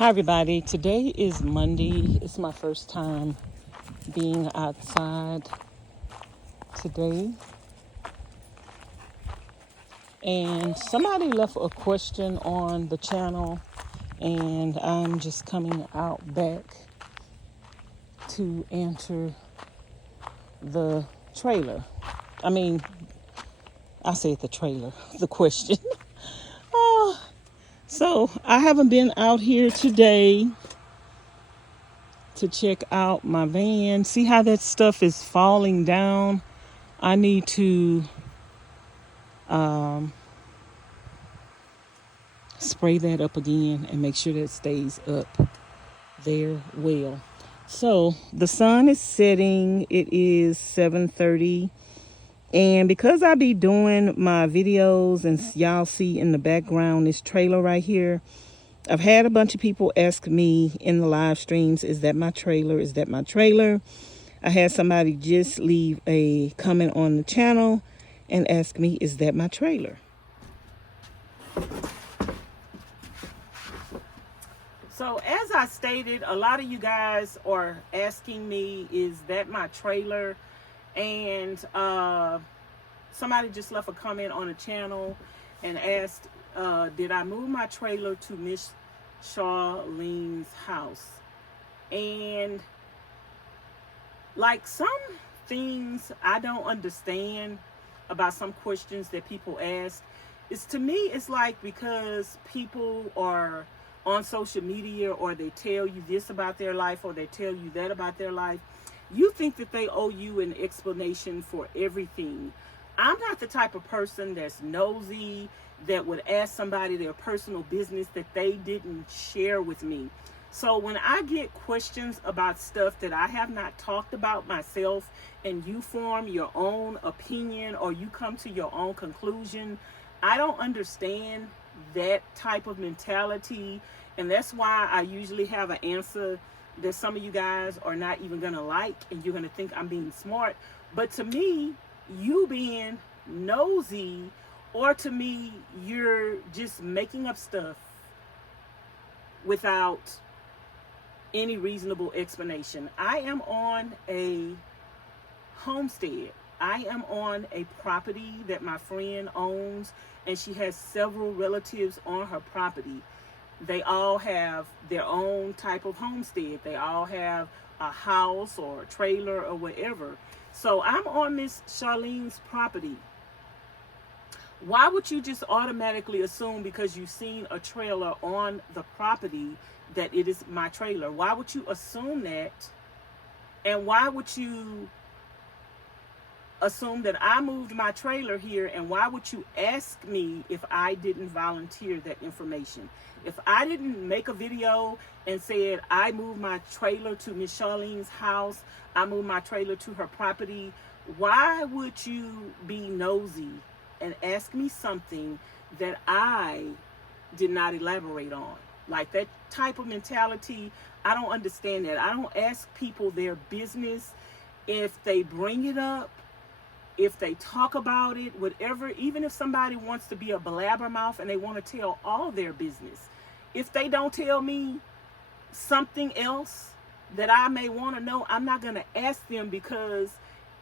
Hi everybody, today is Monday. It's my first time being outside today. And somebody left a question on the channel and I'm just coming out back to answer the trailer. I said the trailer, the question. So I haven't been out here today to check out my van. See how that stuff is falling down? I need to spray that up again and make sure that stays up there well. So the sun is setting. It is 7:30. And because I be doing my videos and y'all see in the background this trailer right here, I've had a bunch of people ask me in the live streams, is that my trailer? Is that my trailer? I had somebody just leave a comment on the channel and ask me, is that my trailer? So as I stated, a lot of you guys are asking me, is that my trailer? And somebody just left a comment on the channel and asked, did I move my trailer to Miss Charlene's house? And like some things I don't understand about some questions that people ask, is to me it's like because people are on social media or they tell you this about their life or they tell you that about their life, you think that they owe you an explanation for everything. I'm not the type of person that's nosy that would ask somebody their personal business that they didn't share with me. So when I get questions about stuff that I have not talked about myself and you form your own opinion or you come to your own conclusion, I don't understand that type of mentality. And that's why I usually have an answer that some of you guys are not even gonna like and you're gonna think I'm being smart. But to me, you being nosy, or to me, you're just making up stuff without any reasonable explanation. I am on a homestead. I am on a property that my friend owns, and she has several relatives on her property. They all have their own type of homestead. They all have a house or a trailer or whatever. So I'm on Miss Charlene's property. Why would you just automatically assume because you've seen a trailer on the property that it is my trailer? Why would you assume that? And why would you assume that I moved my trailer here? And why would you ask me if I didn't volunteer that information? If I didn't make a video and said I moved my trailer to Miss Charlene's house, I moved my trailer to her property, why would you be nosy and ask me something that I did not elaborate on? Like that type of mentality, I don't understand that. I don't ask people their business. If they bring it up, if they talk about it, whatever, even if somebody wants to be a blabbermouth and they want to tell all their business, if they don't tell me something else that I may want to know, I'm not going to ask them, because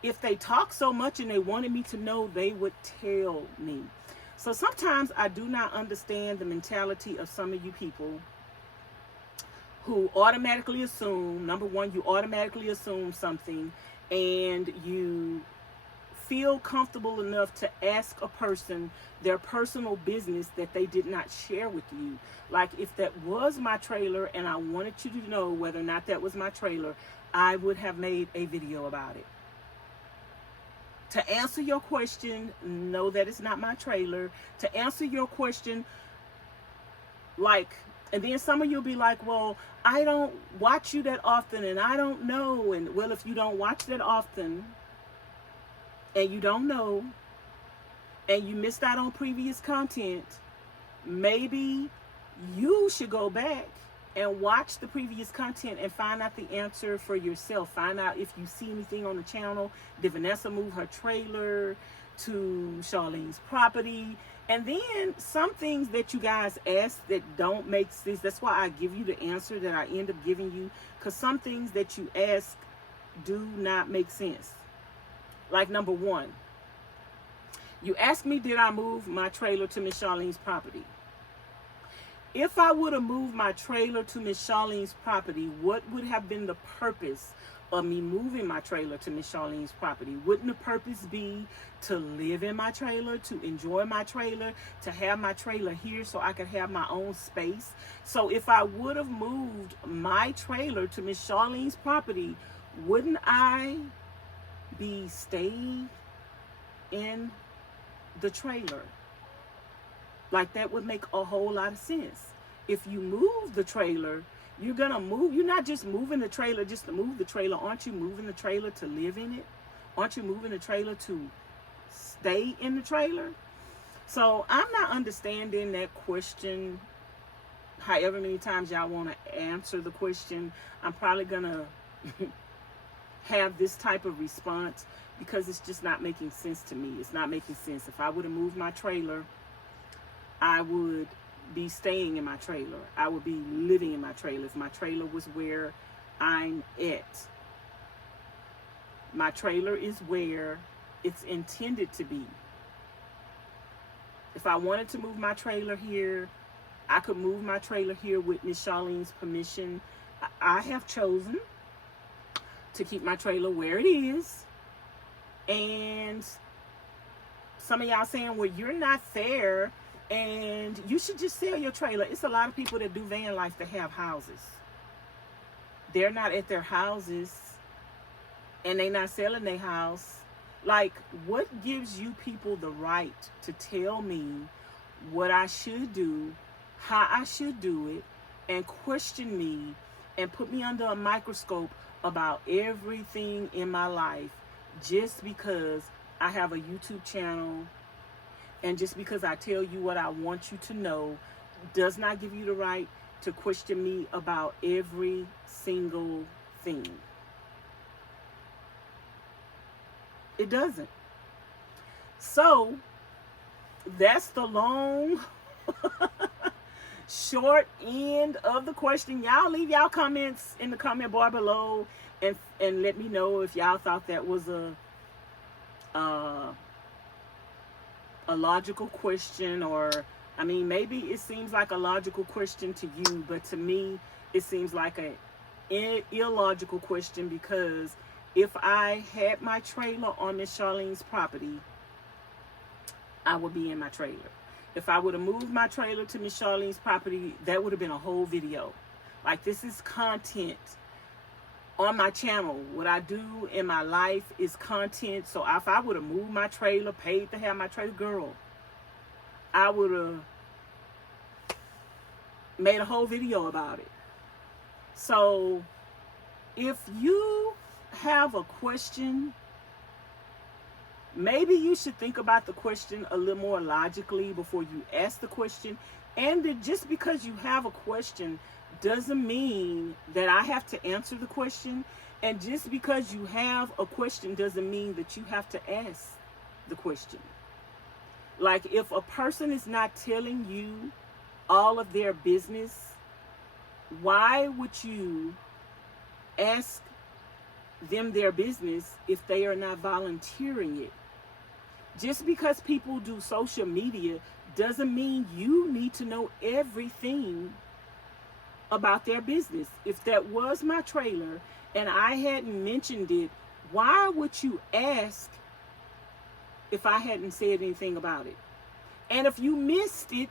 if they talk so much and they wanted me to know, they would tell me. So sometimes I do not understand the mentality of some of you people who automatically assume, number one, you automatically assume something, and you feel comfortable enough to ask a person their personal business that they did not share with you. Like if that was my trailer and I wanted you to know whether or not that was my trailer, I would have made a video about it. To answer your question, no, that is not my trailer. To answer your question, like, and then some of you'll be like, well, I don't watch you that often and I don't know. And well, if you don't watch that often and you don't know and you missed out on previous content, maybe you should go back and watch the previous content and find out the answer for yourself. Find out if you see anything on the channel. Did Vanessa move her trailer to Charlene's property? And then some things that you guys ask that don't make sense. That's why I give you the answer that I end up giving you, because some things that you ask do not make sense. Like number one, you asked me, did I move my trailer to Miss Charlene's property? If I would have moved my trailer to Miss Charlene's property, what would have been the purpose of me moving my trailer to Miss Charlene's property? Wouldn't the purpose be to live in my trailer, to enjoy my trailer, to have my trailer here so I could have my own space? So if I would have moved my trailer to Miss Charlene's property, wouldn't I be staying in the trailer? Like, that would make a whole lot of sense. If you move the trailer, you're gonna move. You're not just moving the trailer just to move the trailer. Aren't you moving the trailer to live in it? Aren't you moving the trailer to stay in the trailer? So I'm not understanding that question. However many times y'all want to answer the question, I'm probably gonna have this type of response, because it's just not making sense to me. It's not making sense. If I would have moved my trailer, I would be staying in my trailer. I would be living in my trailer. If my trailer was where I'm at, my trailer is where it's intended to be. If I wanted to move my trailer here, I could move my trailer here with Miss Charlene's permission. I have chosen to keep my trailer where it is. And some of y'all saying, well, you're not fair and you should just sell your trailer. It's a lot of people that do van life that have houses. They're not at their houses and they're not selling their house. Like, what gives you people the right to tell me what I should do, how I should do it, and question me and put me under a microscope about everything in my life just because I have a YouTube channel, and just because I tell you what I want you to know does not give you the right to question me about every single thing. It doesn't. So that's the long, short end of the question. Y'all leave y'all comments in the comment bar below and let me know if y'all thought that was a logical question, or I mean, maybe it seems like a logical question to you, but to me it seems like an illogical question, because if I had my trailer on Miss Charlene's property, I would be in my trailer. If I would have moved my trailer to Miss Charlene's property, that would have been a whole video. Like, this is content on my channel. What I do in my life is content. So if I would have moved my trailer, paid to have my trailer, girl, I would have made a whole video about it. So if you have a question, maybe you should think about the question a little more logically before you ask the question. And just because you have a question doesn't mean that I have to answer the question. And just because you have a question doesn't mean that you have to ask the question. Like, if a person is not telling you all of their business, why would you ask them their business if they are not volunteering it? Just because people do social media doesn't mean you need to know everything about their business. If that was my trailer and I hadn't mentioned it, why would you ask if I hadn't said anything about it? And if you missed it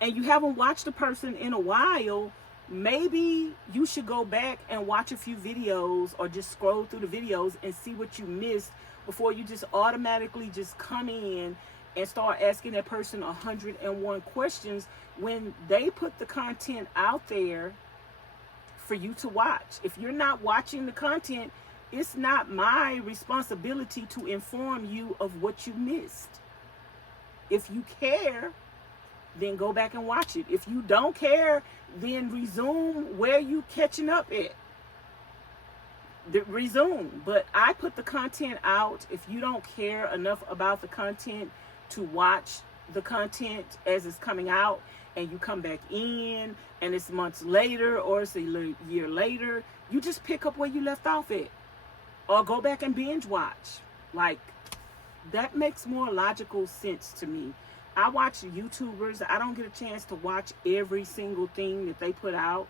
and you haven't watched a person in a while, maybe you should go back and watch a few videos, or just scroll through the videos and see what you missed before you just automatically just come in and start asking that person 101 questions when they put the content out there for you to watch. If you're not watching the content, it's not my responsibility to inform you of what you missed. If you care, then go back and watch it. If you don't care, then resume where you catching up at. Resume. But I put the content out. If you don't care enough about the content to watch the content as it's coming out, and you come back in and it's months later or it's a year later, you just pick up where you left off at, or go back and binge watch. Like, that makes more logical sense to me. I watch YouTubers. I don't get a chance to watch every single thing that they put out.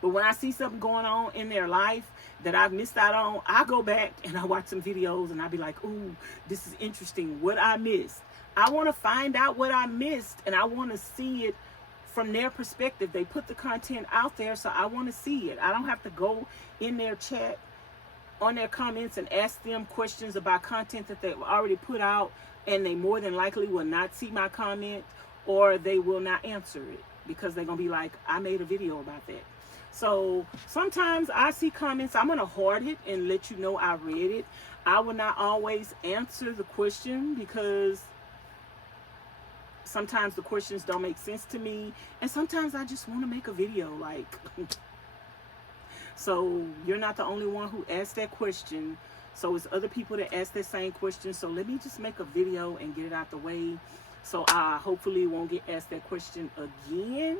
But when I see something going on in their life that I've missed out on, I go back and I watch some videos and I be like, ooh, this is interesting. What I missed. I want to find out what I missed, and I want to see it from their perspective. They put the content out there, so I want to see it. I don't have to go in their chat, on their comments, and ask them questions about content that they've already put out, and they more than likely will not see my comment, or they will not answer it because they're going to be like, I made a video about that. So sometimes I see comments, I'm going to heart it and let you know I read it. I will not always answer the question because sometimes the questions don't make sense to me, and sometimes I just want to make a video. Like, so you're not the only one who asked that question. So it's other people that ask that same question. So let me just make a video and get it out the way, so I hopefully won't get asked that question again.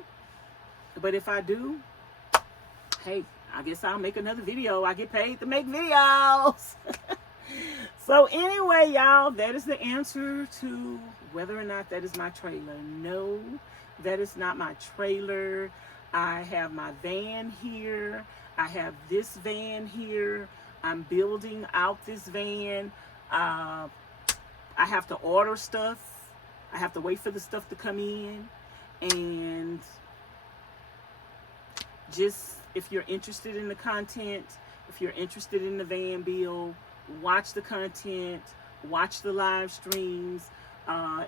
But if I do, hey, I guess I'll make another video. I get paid to make videos. So anyway, y'all, that is the answer to whether or not that is my trailer. No, that is not my trailer. I have my van here. I have this van here. I'm building out this van. I have to order stuff. I have to wait for the stuff to come in. And just, if you're interested in the content, if you're interested in the van build, watch the content, watch the live streams.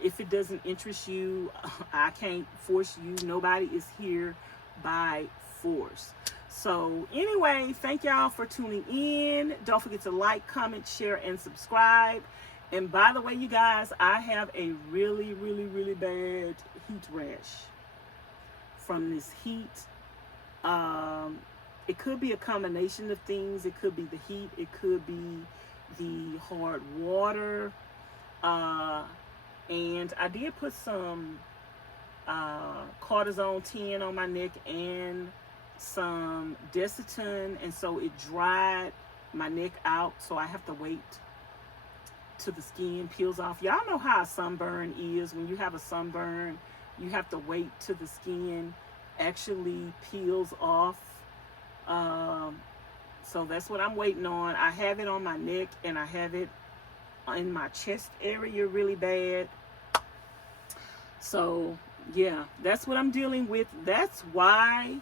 If it doesn't interest you, I can't force you. Nobody is here by force. So anyway, thank y'all for tuning in. Don't forget to like, comment, share, and subscribe. And by the way, you guys, I have a really, really, really bad heat rash from this heat. It could be a combination of things. It could be the heat. It could be the hard water. And I did put some cortisone 10 on my neck and some Desitin, and so it dried my neck out, so I have to wait till the skin peels off. Y'all know how a sunburn is. When you have a sunburn, you have to wait till the skin actually peels off. So that's what I'm waiting on. I have it on my neck, and I have it in my chest area really bad. So yeah, that's what I'm dealing with. That's why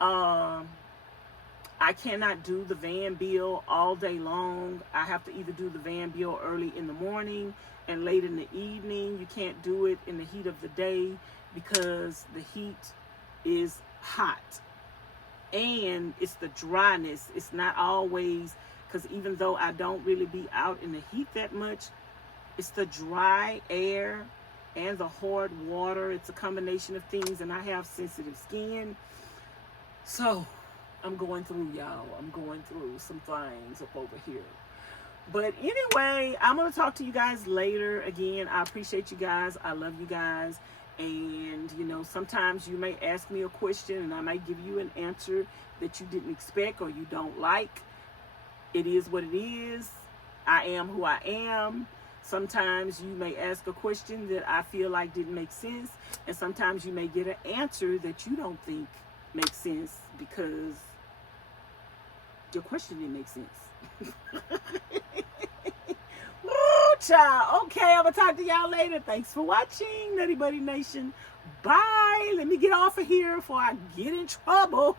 I cannot do the van build all day long. I have to either do the van build early in the morning and late in the evening. You can't do it in the heat of the day because the heat is hot. And it's the dryness. It's not always, because even though I don't really be out in the heat that much, it's the dry air and the hard water. It's a combination of things, and I have sensitive skin. So I'm going through, y'all. I'm going through some things up over here. But anyway, I'm going to talk to you guys later. Again, I appreciate you guys. I love you guys. And, you know, sometimes you may ask me a question and I might give you an answer that you didn't expect or you don't like. It is what it is. I am who I am. Sometimes you may ask a question that I feel like didn't make sense. And sometimes you may get an answer that you don't think makes sense because your question didn't make sense. Child. Okay, I'm gonna talk to y'all later. Thanks for watching, Nutty Buddy Nation. Bye. Let me get off of here before I get in trouble.